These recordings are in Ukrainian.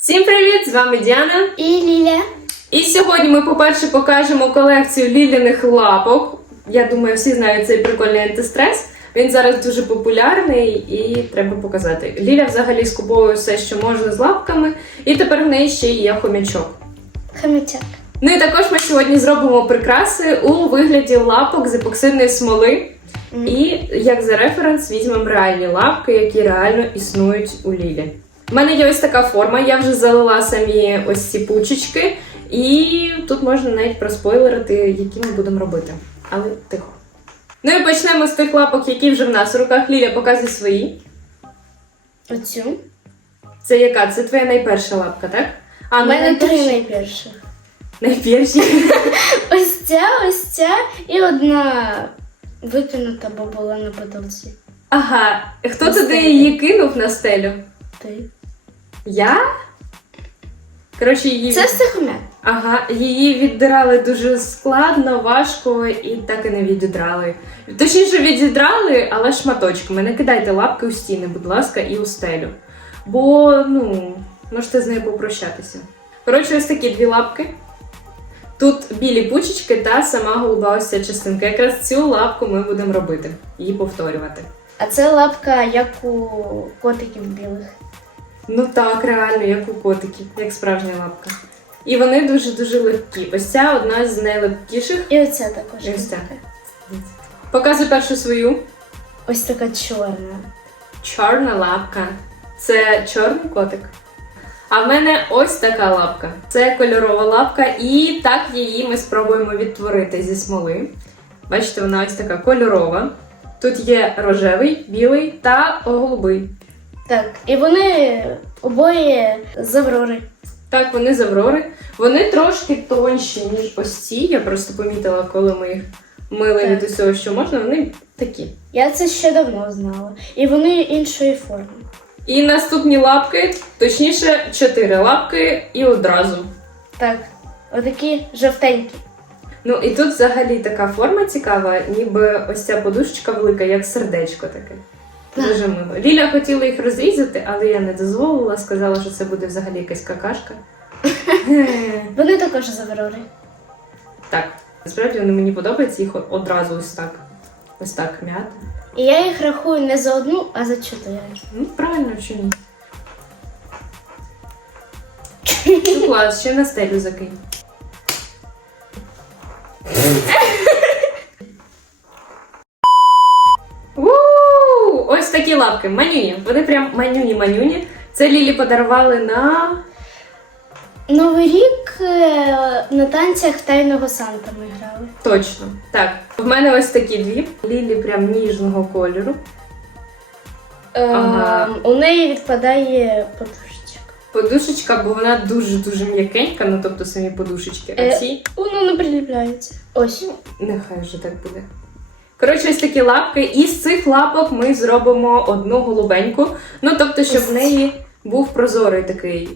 Всім привіт! З вами Діана. І Ліля. І сьогодні ми, по-перше, покажемо колекцію ліліних лапок. Я думаю, всі знають цей прикольний антистрес. Він зараз дуже популярний і треба показати. Ліля взагалі скуповує все, що можна з лапками, і тепер в неї ще є хомячок. Хамітяк. Ну і також ми сьогодні зробимо прикраси у вигляді лапок з епоксидної смоли. Мгм. І як за референс візьмемо реальні лапки, які реально існують у Лілі. У мене є ось така форма, я вже залила самі ось ці пучечки, і тут можна навіть проспойлерити, які ми будемо робити. Але тихо. Ну і почнемо з тих лапок, які вже в нас в руках. Ліля, показуй свої. Оцю. Це яка? Це твоя найперша лапка, так? А У мене три найперші? найперші. Ось ця, ось ця і одна викинута, бо була на потолці. Ага. Хто туди її кинув на стелю? Ти. Я? Коротше, її. Це стихомет. Ага, її віддирали дуже складно, важко і так і не відідрали. Точніше, відідрали, але шматочками. Не кидайте лапки у стіни, будь ласка, і у стелю. Бо, ну, можете з нею попрощатися. Коротше, ось такі дві лапки. Тут білі пучечки та сама голуба ось ця частинка. Якраз цю лапку ми будемо робити, її повторювати. А це лапка, як у котиків білих. Ну так, реально, як у котиків, як справжня лапка. І вони дуже-дуже легкі. Ось ця одна з найлегкіших. І оця також. І ось ця. Показуй першу свою. Ось така чорна. Чорна лапка. Це чорний котик. А в мене ось така лапка. Це кольорова лапка, і так її ми спробуємо відтворити зі смоли. Бачите, вона ось така кольорова. Тут є рожевий, білий та голубий. Так, і вони обоє з Аврори. Так, вони з Аврори. Вони трошки тонші, ніж ось ці. Я просто помітила, коли ми їх мили від усього, що можна, вони такі. Я це ще давно знала. І вони іншої форми. І наступні лапки, точніше, чотири лапки і одразу. Так, отакі жовтенькі. Ну і тут взагалі така форма цікава, ніби ось ця подушечка велика, як сердечко таке. Дуже мило. Ліля хотіла їх розрізати, але я не дозволила, сказала, що це буде взагалі якась какашка. Вони також з Аврори. так, насправді вони мені подобаються їх одразу ось так. Ось так м'яти. І я їх рахую не за одну, а за чотири. Ну, правильно, чи ні? Ну, клас, ще на стелю закинь. Лапки, манюні. Вони прям манюні-манюні. Це Лілі подарували на. Новий рік е, на танцях тайного Санта ми грали. Точно. Так, в мене ось такі дві. Лілі прям ніжного кольору. Е, Ага. У неї відпадає подушечка. Подушечка, бо вона дуже-дуже м'якенька, ну тобто самі подушечки. А Е. ці Воно не приліпляється. Ось. Нехай вже так буде. Коротше, ось такі лапки. І з цих лапок ми зробимо одну голубеньку. Ну, тобто, щоб в неї був прозорий такий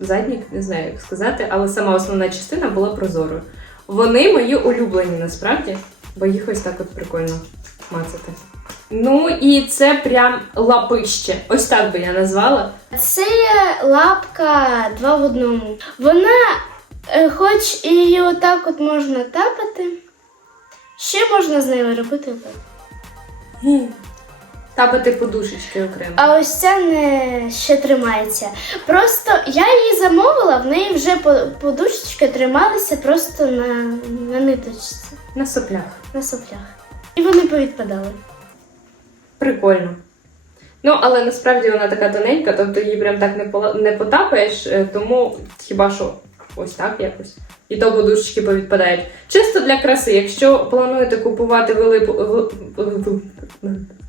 заднік, не знаю, як сказати, але сама основна частина була прозорою. Вони мої улюблені насправді, бо їх ось так от прикольно мацати. Ну і це прям лапище. Ось так би я назвала. Це лапка два в одному. Вона, е, хоч і її отак от можна тапати, ще можна з нею робити отак. Тапати подушечки окремо. А ось ця не ще тримається. Просто я її замовила, в неї вже подушечки трималися просто на, на ниточці, На соплях. на соплях. І вони повідпадали. Прикольно. Ну, але насправді вона така тоненька, тобто її прям так не, потапаєш, е, тому хіба що ось так якось. І то подушечки повідпадають. Чисто для краси, якщо плануєте купувати велику, вел- вел-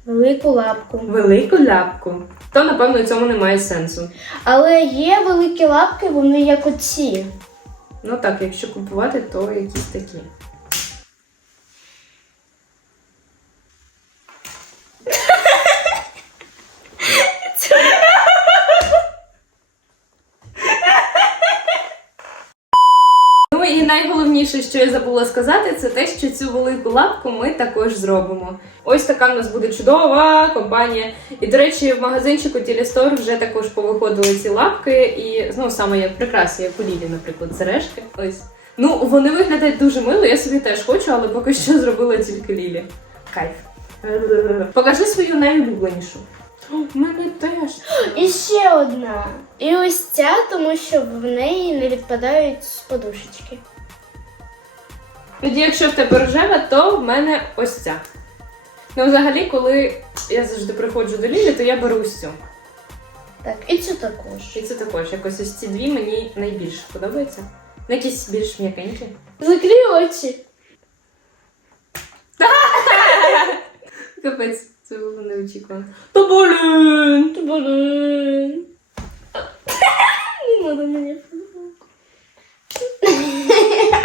Велику лапку. велику лапку, то напевно цьому немає сенсу. Але є великі лапки, вони як оці. Ну так, якщо купувати, то якісь такі. Ну і найголовніше, що я забула сказати, це те, що цю велику лапку ми також зробимо. Ось така в нас буде чудова компанія. І, до речі, в магазинчику Тілістор вже також повиходили ці лапки, і ну саме як прикраси, як у Лілі, наприклад, сережки. Ось. Ну, вони виглядають дуже мило, я собі теж хочу, але поки що зробила тільки Лілі. Кайф. Покажи свою найулюбленішу. В мене теж. І ще одна. І ось ця, тому що в неї не відпадають подушечки. Тоді, якщо в тебе рожева, то в мене ось ця. Ну, взагалі, коли я завжди приходжу до Лілі, то я беру ось цю. Так, і цю також. І це також якось ось ці дві мені найбільше подобаються. Ну, якісь більш м'якенькі. Закрий очі. Капець, це було неочікувано. Та блін! Блин. Не надо мені.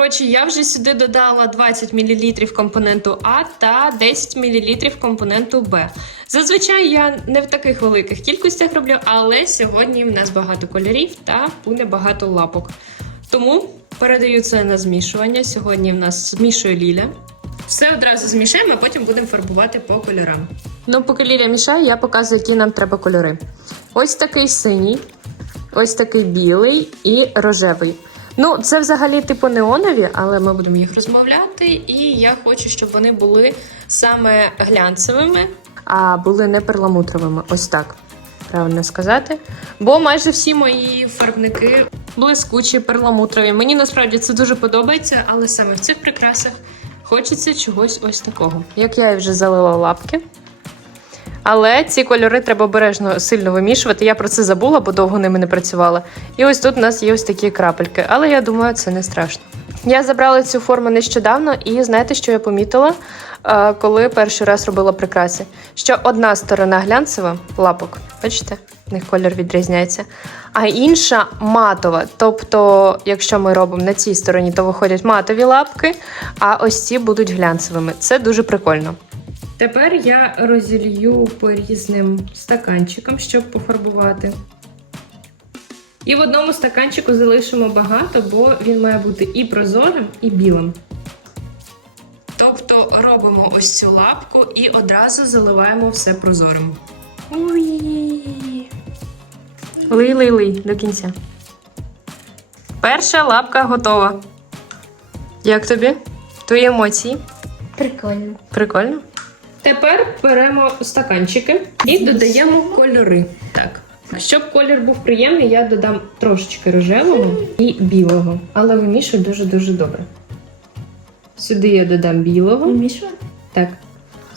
Коротше, я вже сюди додала 20 мл компоненту А та 10 мл компоненту Б. Зазвичай я не в таких великих кількостях роблю, але сьогодні в нас багато кольорів та буде багато лапок. Тому передаю це на змішування. Сьогодні в нас змішує Ліля. Все одразу змішаємо, а потім будемо фарбувати по кольорам. Ну, поки Ліля мішає, я показую, які нам треба кольори. Ось такий синій, ось такий білий і рожевий. Ну, це взагалі типу неонові, але ми будемо їх розмовляти, і я хочу, щоб вони були саме глянцевими, а були не перламутровими. Ось так. Правильно сказати. Бо майже всі мої фарбники блискучі, перламутрові. Мені насправді це дуже подобається, але саме в цих прикрасах хочеться чогось ось такого. Як я і вже залила лапки. Але ці кольори треба обережно сильно вимішувати. Я про це забула, бо довго ними не працювала. І ось тут у нас є ось такі крапельки, але я думаю, це не страшно. Я забрала цю форму нещодавно, і знаєте, що я помітила, Е, коли перший раз робила прикраси? Що одна сторона глянцева лапок, бачите, в них колір відрізняється, а інша матова. Тобто, якщо ми робимо на цій стороні, то виходять матові лапки, а ось ці будуть глянцевими. Це дуже прикольно. Тепер я розілью по різним стаканчикам, щоб пофарбувати. І в одному стаканчику залишимо багато, бо він має бути і прозорим, і білим. Тобто робимо ось цю лапку і одразу заливаємо все прозорим. Ой. Лий, лий, лий до кінця. Перша лапка готова. Як тобі? Твої емоції? Прикольно. Прикольно. Тепер беремо стаканчики і додаємо кольори. Так. Щоб колір був приємний, я додам трошечки рожевого і білого, але вимішую дуже-дуже добре. Сюди я додам білого. Міша? Так.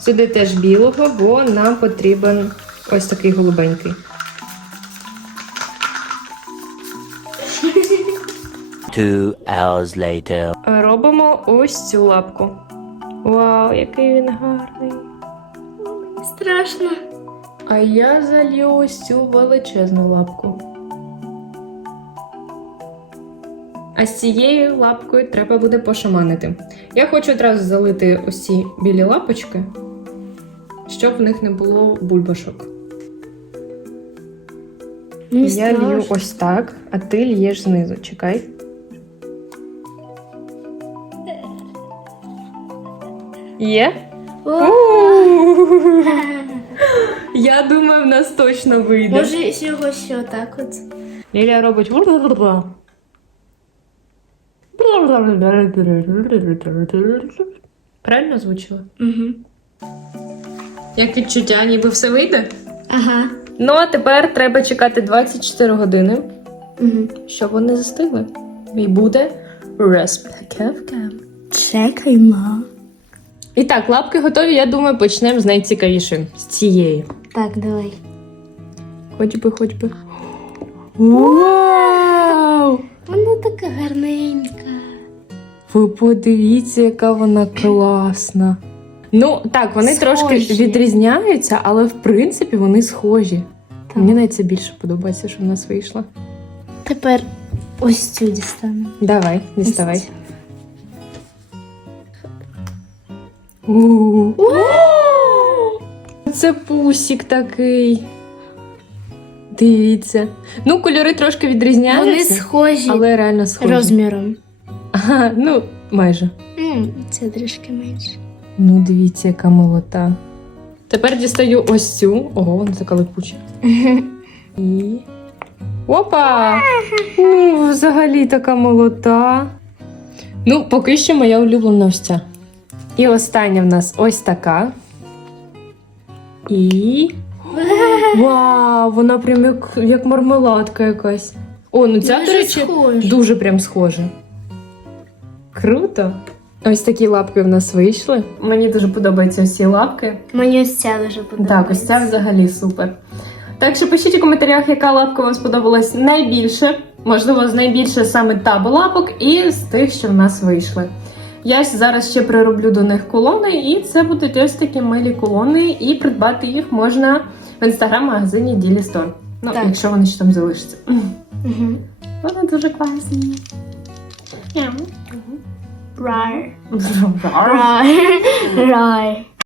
Сюди теж білого, бо нам потрібен ось такий голубенький. Two hours later. Робимо ось цю лапку. Вау, який він гарний. Страшно. А я залью ось цю величезну лапку. А з цією лапкою треба буде пошаманити. Я хочу одразу залити ось ці білі лапочки, щоб в них не було бульбашок. Мені я лью ось так, а ти л'єш знизу. Чекай. Є? О, Я думаю, в нас точно вийде. Може, його ще отак от. Лілія робить. Правильно звучило? Угу. Як відчуття, ніби все вийде? Ага. Ну, а тепер треба чекати 24 години, Угу. щоб вони застигли. І буде розпаковка. Чекаймо. І так, лапки готові, я думаю, почнемо з найцікавішої. З цієї. Так, давай. Хоч би, хоч би. Вау! Вона така гарненька. Ви подивіться, яка вона класна. Ну, так, вони трошки відрізняються, але в принципі вони схожі. Так. Мені навіть це більше подобається, що в нас вийшло. Тепер ось цю дістану. Давай, діставай. Ось цю. Це пусік такий. Дивіться. Ну, кольори трошки відрізняються. Вони схожі але реально схожі. розміром. Ага, ну, майже. М, Це трішки менше. Ну, дивіться, яка молота. Тепер дістаю ось цю. Ого, вона така липуча. І. Опа! Ну, взагалі така молота. Ну, поки що моя улюблена ось ця. І остання в нас ось така. І. Вау, вона прям як, як мармеладка якась. О, ну ця, до речі, схожі. дуже прям схожа. Круто. Ось такі лапки в нас вийшли. Мені дуже подобаються ось ці лапки. Мені ось ця дуже подобається. Так, ось ця взагалі супер. Так що пишіть у коментарях, яка лапка вам сподобалась найбільше. Можливо, з найбільше саме табу лапок і з тих, що в нас вийшли. Я зараз ще прироблю до них колони, і це будуть ось такі милі колони, і придбати їх можна в інстаграм-магазині Ділі Store. Ну, Так. якщо вони ще там залишаться. Угу. Вони дуже класні. Рай. Рай. Рай.